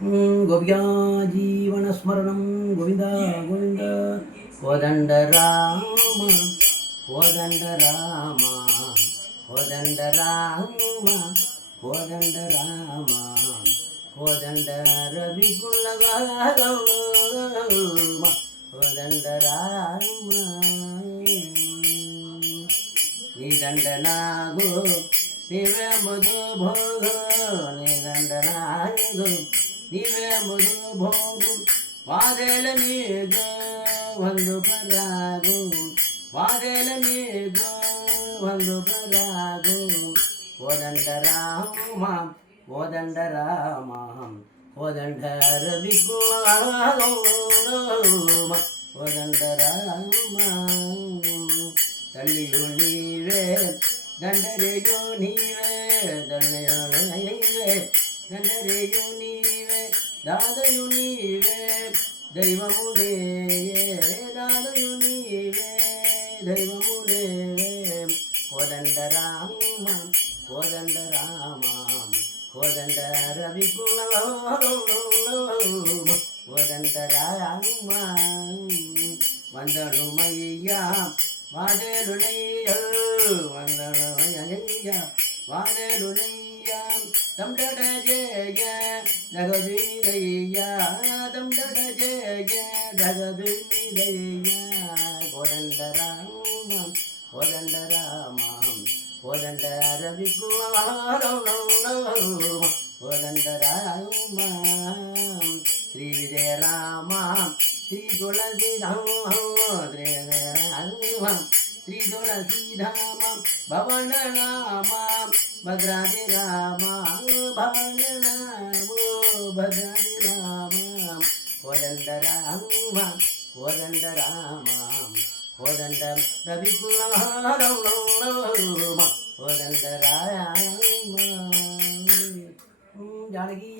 गोव्या जीवनस्मरणं गोविन्द गोविन्द कोदण्ड राम कोदण्ड राम कोदण्ड राम कोदण्ड राम कोदण्ड रविकुलगारम कोदण्ड राम निदण्डनागो दिव्य मधु भोग निदण्डनागो दिव्य मधु भोग वादेल नीगो ಒಂದು ಪರಾಗು ವಾದೇಲ ನೀಗೋ ಒಂದು ಪರಾಗು ಕೋದಂಡ ರಾಮ ಕೋದಂಡ ರಾಮ ಕೋದಂಡ ರವಿಕುಮಾರ ಕೋದಂಡ ರಾಮ ತಳ್ಳಿಯು ನೀವೇ ದಂಡರೆಯು ನೀವೇ ದಂಡೆಯು ನೀವೇ ದಂಡರೆಯು ನೀವೇ ದಾದಯು ನೀವೇ ದೈವಮು ನೀವೇ ದಾದಯು ನೀವೇ ದೈವಮು ನೀವೇ ಕೋದಂಡ ರಾಮ ಕೋದಂಡ ರಾಮ ಕೋದಂಡ ರವಿಕುಮಾರ ಕೋದಂಡ ರಾಮ ವಂದನು ಮಯ್ಯ ವಾದೇಲುನಯ್ಯ ವಂದನಯ್ಯ ವಾದೇಲುನಯ್ಯ ತಮ್ಡಡ ಜಯ ಜಗದುದಯ್ಯ ತಮ್ಡಡ ಜಯ ಜಗದುದಯ್ಯ ಕೋದಂಡ ರಾಮ ಕೋದಂಡ ರಾಮ ಕೋದಂಡ ರವಿಕುಮಾರ ಕೋದಂಡ ರಾಮ ಶ್ರೀ ವಿಜಯ ರಾಮ ಶ್ರೀ ತುಳಸಿ ಧಾಮ ಶ್ರೀ ತುಳಸಿ ಧಾಮ ಭವನ ನಾಮ ಭದ್ರಾದಿ ರಾಮ ಭವನ ನಾಮ ಭದ್ರಾದಿ ರಾಮ ಕೋದಂಡ ರಾಮ ಕೋದಂಡ ರಾಮ ಕೋದಂಡ ರವಿಕುಮಾರ ಕೋದಂಡ ರಾಮ ಜಾನಕಿ